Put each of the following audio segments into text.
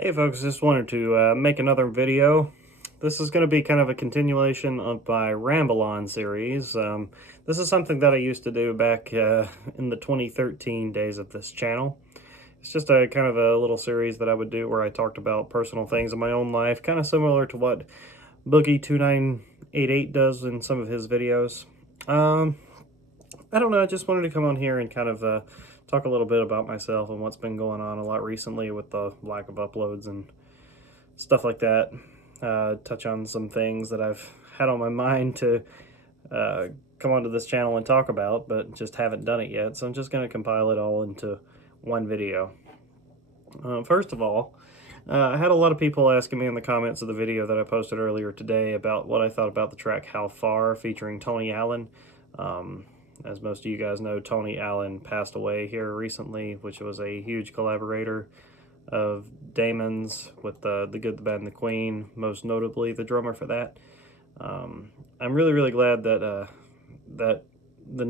Hey folks, just wanted to make another video. This is going to be kind of a continuation of my Ramble on series. This is something that I used to do back in the 2013 days of this channel. It's just a kind of a little series that I would do where I talked about personal things in my own life, kind of similar to what Boogie2988 does in some of his videos. I don't know, I just wanted to come on here and kind of talk a little bit about myself and what's been going on a lot recently with the lack of uploads and stuff like that. Touch on some things that I've had on my mind to come onto this channel and talk about, but just haven't done it yet. So I'm just going to compile it all into one video. First of all, I had a lot of people asking me in the comments of the video that I posted earlier today about what I thought about the track How Far featuring Tony Allen. As most of you guys know, Tony Allen passed away here recently, which was a huge collaborator of Damon's with the Good, the Bad, and the Queen, most notably the drummer for that. I'm really glad that that the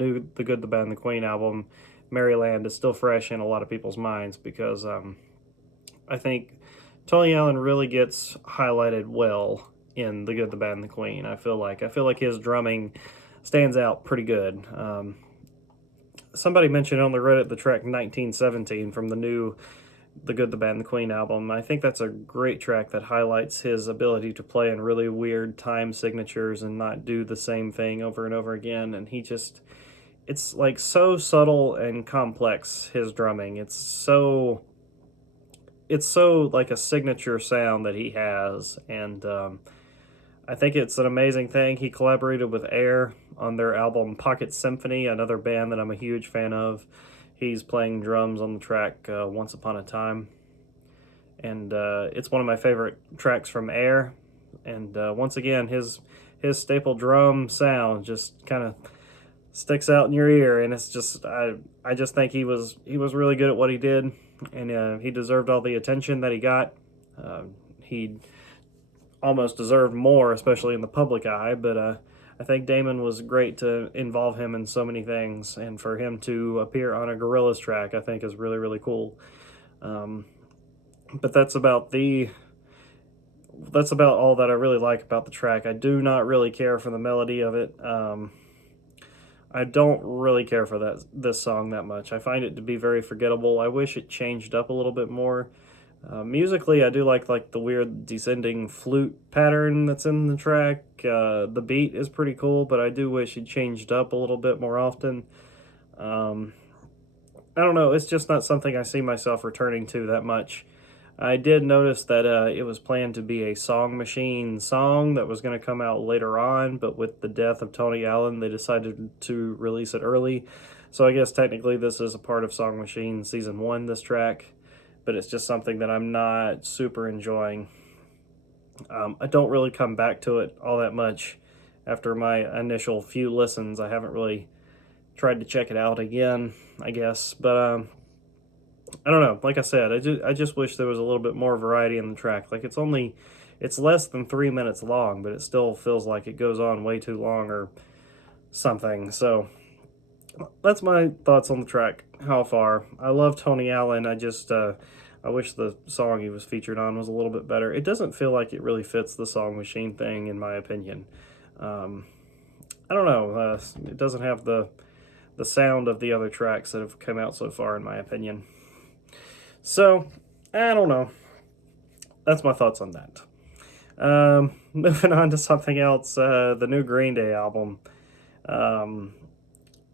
Good, the Bad, and the Queen album, Maryland, is still fresh in a lot of people's minds because I think Tony Allen really gets highlighted well in the Good, the Bad, and the Queen. I feel like his drumming stands out pretty good. Somebody mentioned on the Reddit the track 1917 from the new The Good, the Bad, and the Queen album. I think that's a great track that highlights his ability to play in really weird time signatures and not do the same thing over and over again. And it's like so subtle and complex, his drumming. It's so like a signature sound that he has. And I think it's an amazing thing. He collaborated with Air on their album Pocket Symphony, another band that I'm a huge fan of. He's playing drums on the track Once Upon a Time. And it's one of my favorite tracks from Air. And once again, his staple drum sound just kind of sticks out in your ear. And it's just, I just think he was really good at what he did. And he deserved all the attention that he got. He almost deserved more, especially in the public eye, but I think Damon was great to involve him in so many things, and for him to appear on a Gorillaz track, I think is really cool. But that's about all that I really like about the track. I do not really care for the melody of it. I don't really care for this song that much. I find it to be very forgettable. I wish it changed up a little bit more. Musically, I do like the weird descending flute pattern that's in the track. The beat is pretty cool, but I do wish it changed up a little bit more often. I don't know, it's just not something I see myself returning to that much. I did notice that it was planned to be a Song Machine song that was going to come out later on, but with the death of Tony Allen, they decided to release it early. So I guess technically this is a part of Song Machine Season 1, this track. But it's just something that I'm not super enjoying. I don't really come back to it all that much after my initial few listens. I haven't really tried to check it out again, I guess. But I don't know. Like I said, I just wish there was a little bit more variety in the track. Like it's less than 3 minutes long, but it still feels like it goes on way too long or something. So that's my thoughts on the track. How Far. I love Tony Allen. I wish the song he was featured on was a little bit better. It doesn't feel like it really fits the Song Machine thing, in my opinion. I don't know. It doesn't have the sound of the other tracks that have come out so far, in my opinion. So, I don't know. That's my thoughts on that. Moving on to something else, the new Green Day album.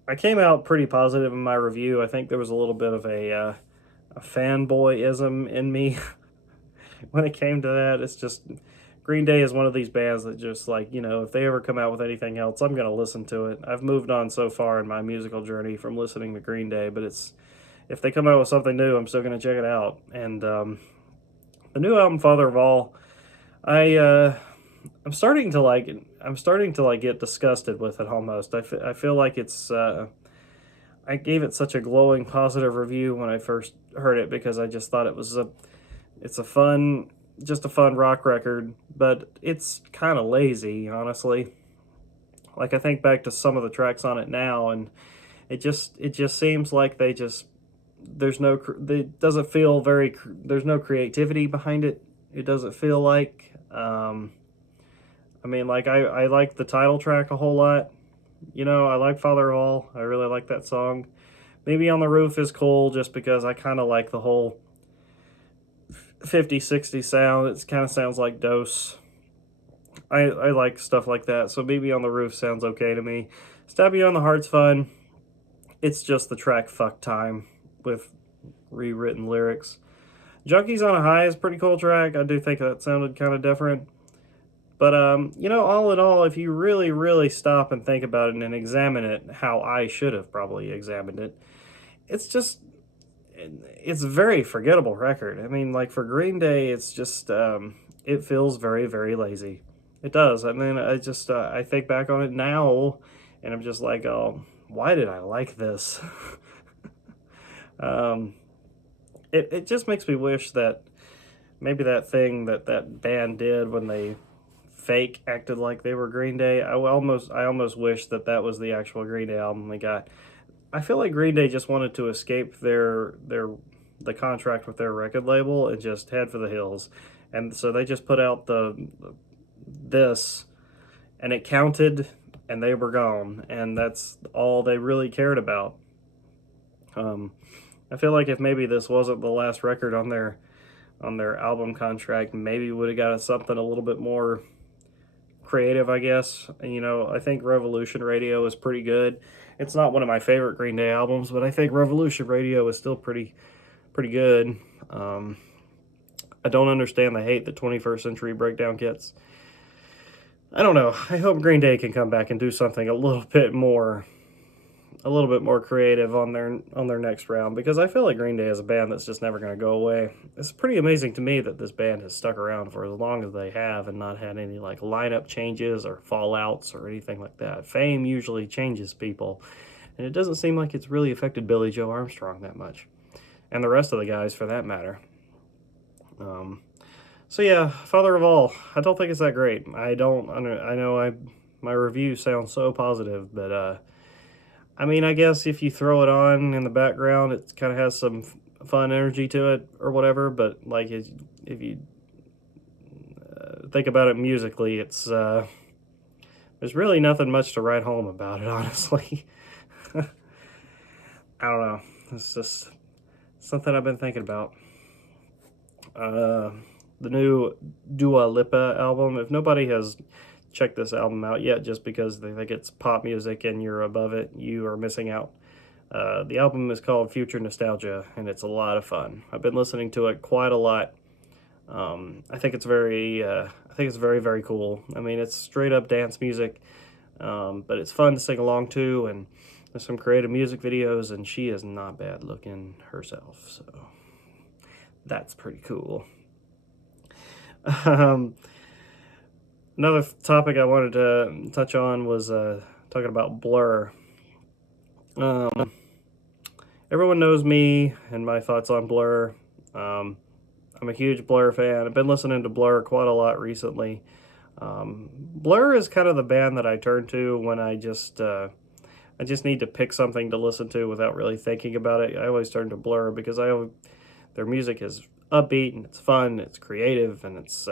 I came out pretty positive in my review. I think there was a little bit of a fanboyism in me when it came to that. It's just, Green Day is one of these bands that just, like, you know, if they ever come out with anything else, I'm going to listen to it. I've moved on so far in my musical journey from listening to Green Day, but if they come out with something new, I'm still going to check it out. And the new album, Father of All, I'm starting to like it. I'm starting to like get disgusted with it almost. I feel like it's I gave it such a glowing positive review when I first heard it because I just thought it's a fun rock record, but it's kind of lazy, honestly. Like, I think back to some of the tracks on it now, and it just seems like they just it doesn't feel very, there's no creativity behind it. It doesn't feel like, I mean, like, I like the title track a whole lot. You know, I like Father of All. I really like that song. Maybe On the Roof is cool just because I kind of like the whole 50-60 sound. It kind of sounds like Dose. I like stuff like that, so Maybe On the Roof sounds okay to me. Stab You on the Heart's fun. It's just the track Fuck Time with rewritten lyrics. Junkies on a High is a pretty cool track. I do think that sounded kind of different. But, you know, all in all, if you really, really stop and think about it and examine it how I should have probably examined it, it's just, it's a very forgettable record. I mean, like, for Green Day, it's just, it feels very, very lazy. It does. I mean, I think back on it now, and I'm just like, oh, why did I like this? um, it just makes me wish that maybe that thing that band did when they fake acted like they were Green Day. I almost wish that was the actual Green Day album they got. I feel like Green Day just wanted to escape the contract with their record label and just head for the hills, and so they just put out this, and it counted, and they were gone, and that's all they really cared about. I feel like if maybe this wasn't the last record on their album contract, maybe would have got something a little bit more creative, I guess. And, you know, I think Revolution Radio is pretty good. It's not one of my favorite Green Day albums, but I think Revolution Radio is still pretty good. I don't understand the hate that 21st Century Breakdown gets. I don't know. I hope Green Day can come back and do something a little bit more creative on their next round, because I feel like Green Day is a band that's just never going to go away. It's pretty amazing to me that this band has stuck around for as long as they have and not had any like lineup changes or fallouts or anything like that. Fame usually changes people, and it doesn't seem like it's really affected Billy Joe Armstrong that much, and the rest of the guys for that matter. So yeah, Father of All, I don't think it's that great. I know my review sounds so positive, but I mean, I guess if you throw it on in the background, it kind of has some fun energy to it or whatever. But like, if you think about it musically, it's there's really nothing much to write home about it, honestly. I don't know. It's just something I've been thinking about. The new Dua Lipa album. If nobody has checked this album out yet just because they think it's pop music and you're above it, you are missing out. The album is called Future Nostalgia, and it's a lot of fun. I've been listening to it quite a lot. I think it's very very cool. I mean, it's straight up dance music, but it's fun to sing along to, and there's some creative music videos, and she is not bad looking herself, so that's pretty cool. Another topic I wanted to touch on was talking about Blur. Everyone knows me and my thoughts on Blur. I'm a huge Blur fan. I've been listening to Blur quite a lot recently. Blur is kind of the band that I turn to when I just need to pick something to listen to without really thinking about it. I always turn to Blur because their music is upbeat and it's fun, it's creative, and it's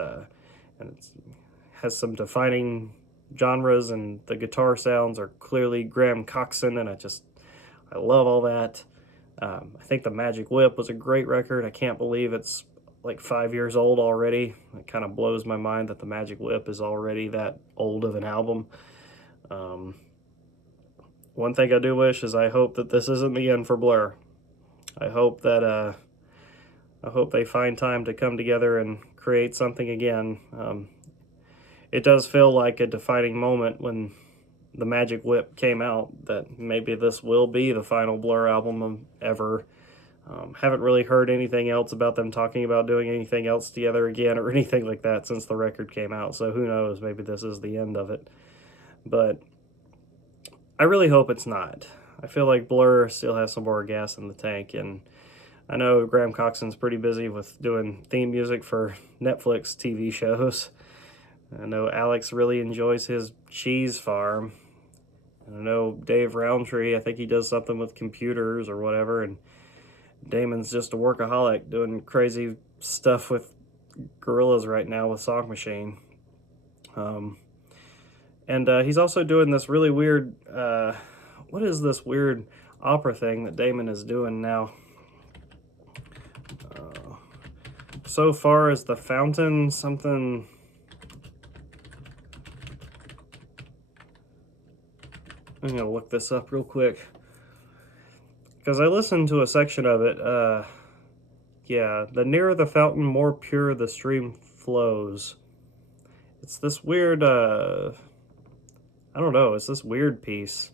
has some defining genres, and the guitar sounds are clearly Graham Coxon, and I love all that. I think the Magic Whip was a great record. I can't believe it's like 5 years old already. It kind of blows my mind that the Magic Whip is already that old of an album. One thing I do wish is I hope that this isn't the end for Blur. I hope they find time to come together and create something again. It does feel like a defining moment when the Magic Whip came out, that maybe this will be the final Blur album ever. Haven't really heard anything else about them talking about doing anything else together again or anything like that since the record came out, so who knows, maybe this is the end of it. But I really hope it's not. I feel like Blur still has some more gas in the tank, and I know Graham Coxon's pretty busy with doing theme music for Netflix TV shows. I know Alex really enjoys his cheese farm. I know Dave Roundtree, I think he does something with computers or whatever, and Damon's just a workaholic doing crazy stuff with Gorillaz right now with Song Machine. And he's also doing this really weird, what is this weird opera thing that Damon is doing now? So far as the fountain, something... I'm going to look this up real quick. Because I listened to a section of it. Yeah, the nearer the fountain, more pure the stream flows. It's this weird, I don't know, it's this weird piece.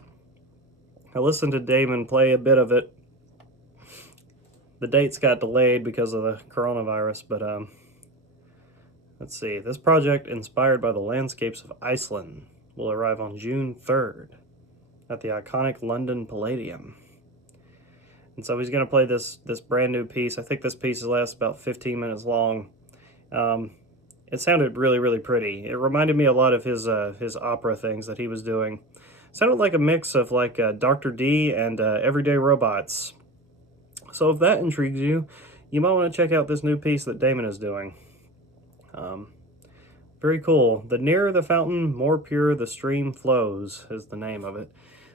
I listened to Damon play a bit of it. The dates got delayed because of the coronavirus, but let's see. This project, inspired by the landscapes of Iceland, will arrive on June 3rd at the iconic London Palladium. And so he's going to play this brand new piece. I think this piece lasts about 15 minutes long. It sounded really, really pretty. It reminded me a lot of his opera things that he was doing. It sounded like a mix of like Dr. D and Everyday Robots. So if that intrigues you, you might want to check out this new piece that Damon is doing. Very cool. The nearer the fountain, more pure the stream flows is the name of it.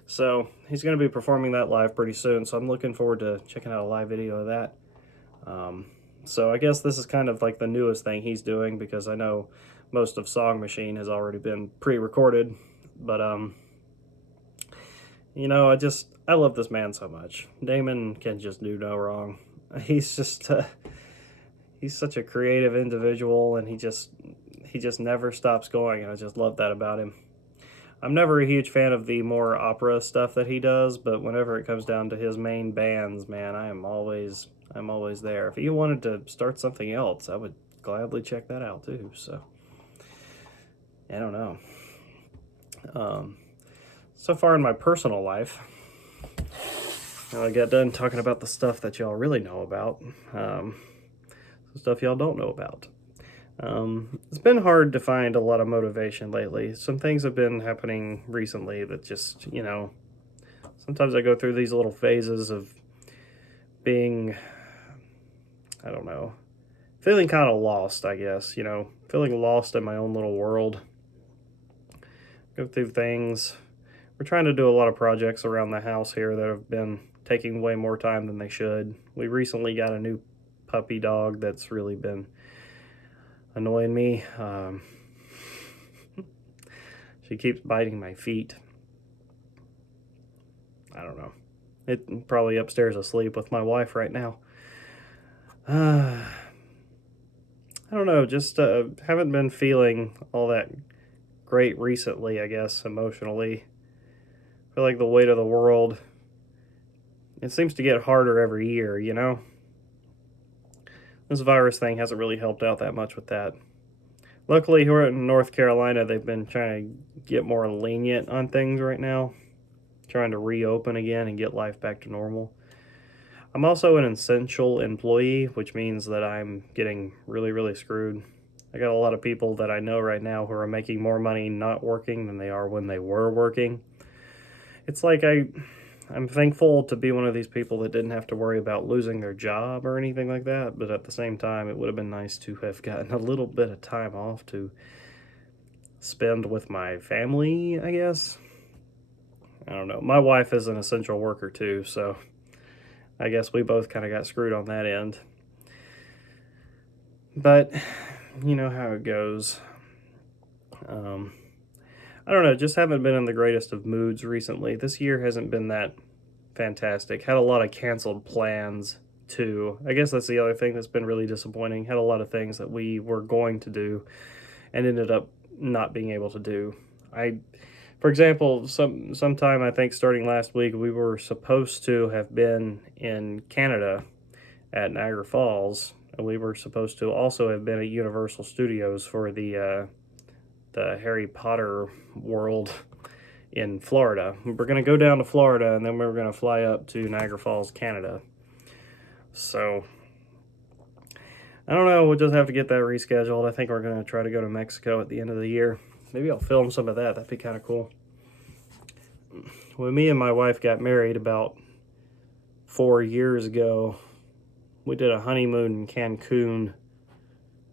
So he's going to be performing that live pretty soon, so I'm looking forward to checking out a live video of that. So I guess this is kind of like the newest thing he's doing, because I know most of Song Machine has already been pre-recorded. But, you know, I love this man so much. Damon can just do no wrong. He's just, he's such a creative individual, and he just never stops going, and I just love that about him. I'm never a huge fan of the more opera stuff that he does, but whenever it comes down to his main bands, man, I'm always there. If he wanted to start something else, I would gladly check that out too. So I don't know. So far in my personal life, I got done talking about the stuff that y'all really know about. Some stuff y'all don't know about. It's been hard to find a lot of motivation lately. Some things have been happening recently that just, you know, sometimes I go through these little phases of being, I don't know, feeling kind of lost, I guess, you know, feeling lost in my own little world. Go through things. We're trying to do a lot of projects around the house here that have been taking way more time than they should. We recently got a new puppy dog that's really been annoying me. She keeps biting my feet. I don't know. It's probably upstairs asleep with my wife right now. I don't know, just haven't been feeling all that great recently, I guess, emotionally. I feel like the weight of the world, it seems to get harder every year, you know? This virus thing hasn't really helped out that much with that. Luckily, here in North Carolina, they've been trying to get more lenient on things right now. Trying to reopen again and get life back to normal. I'm also an essential employee, which means that I'm getting really, really screwed. I got a lot of people that I know right now who are making more money not working than they are when they were working. It's like I'm thankful to be one of these people that didn't have to worry about losing their job or anything like that, but at the same time, it would have been nice to have gotten a little bit of time off to spend with my family, I guess. I don't know. My wife is an essential worker too, so I guess we both kind of got screwed on that end. But you know how it goes. I don't know, just haven't been in the greatest of moods recently. This year hasn't been that fantastic. Had a lot of canceled plans too. I guess that's the other thing that's been really disappointing. Had a lot of things that we were going to do and ended up not being able to do. For example, sometime I think starting last week, we were supposed to have been in Canada at Niagara Falls, and we were supposed to also have been at Universal Studios for the Harry Potter world in Florida. We're going to go down to Florida, and then we're going to fly up to Niagara Falls, Canada. So, I don't know, we'll just have to get that rescheduled. I think we're going to try to go to Mexico at the end of the year. Maybe I'll film some of that. That'd be kind of cool. When me and my wife got married about 4 years ago, We did a honeymoon in Cancun,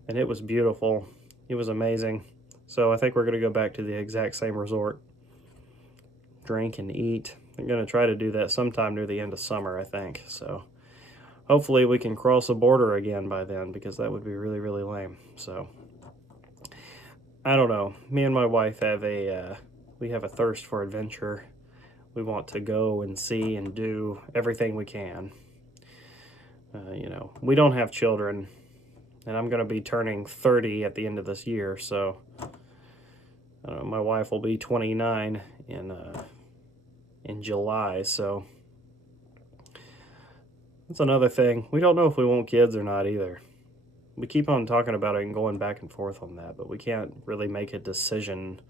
and it was beautiful. It was amazing. So I think we're going to go back to the exact same resort. Drink and eat. I'm going to try to do that sometime near the end of summer, I think. So hopefully we can cross the border again by then, because that would be really, really lame. So I don't know. Me and my wife have we have a thirst for adventure. We want to go and see and do everything we can. We don't have children, and I'm going to be turning 30 at the end of this year, so my wife will be 29 in July, so that's another thing. We don't know if we want kids or not either. We keep on talking about it and going back and forth on that, but we can't really make a decision.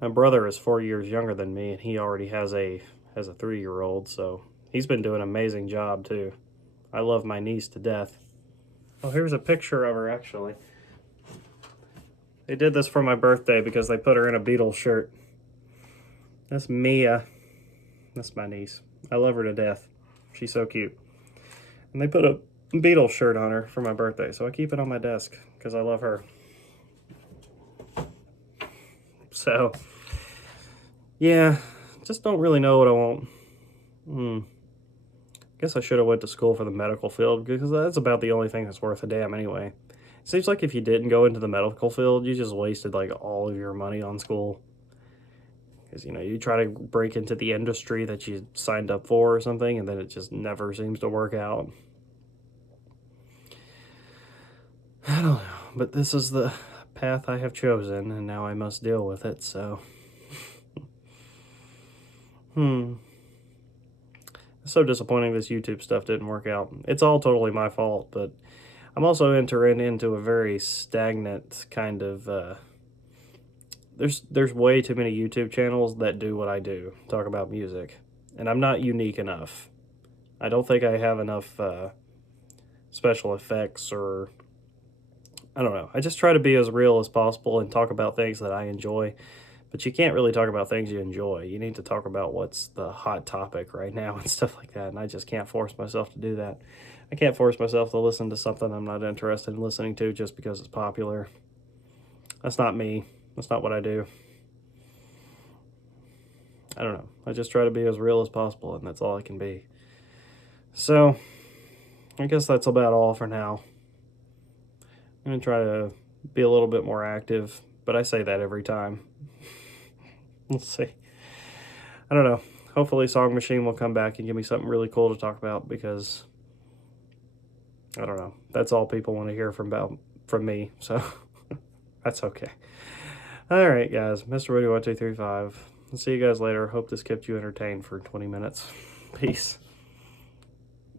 My brother is 4 years younger than me, and he already has a 3-year-old, so he's been doing an amazing job too. I love my niece to death. Oh, here's a picture of her, actually. They did this for my birthday because they put her in a Beatles shirt. That's Mia. That's my niece. I love her to death. She's so cute. And they put a Beatles shirt on her for my birthday, so I keep it on my desk because I love her. So, yeah, just don't really know what I want. Guess I should have went to school for the medical field, because that's about the only thing that's worth a damn anyway. It seems like if you didn't go into the medical field, you just wasted like all of your money on school. Because, you try to break into the industry that you signed up for or something, and then it just never seems to work out. I don't know, but this is the path I have chosen, and now I must deal with it, so. It's so disappointing this YouTube stuff didn't work out. It's all totally my fault, but I'm also entering into a very stagnant kind of, there's way too many YouTube channels that do what I do, talk about music, and I'm not unique enough. I don't think I have enough special effects, or I don't know. I just try to be as real as possible and talk about things that I enjoy. But you can't really talk about things you enjoy. You need to talk about what's the hot topic right now and stuff like that. And I just can't force myself to do that. I can't force myself to listen to something I'm not interested in listening to just because it's popular. That's not me. That's not what I do. I don't know. I just try to be as real as possible, and that's all I can be. So, I guess that's about all for now. I'm going to try to be a little bit more active, but I say that every time. We'll see. I don't know. Hopefully Song Machine will come back and give me something really cool to talk about, because I don't know. That's all people want to hear from me, so that's okay. All right, guys. Mr. Rudy 1235. I'll see you guys later. Hope this kept you entertained for 20 minutes. Peace.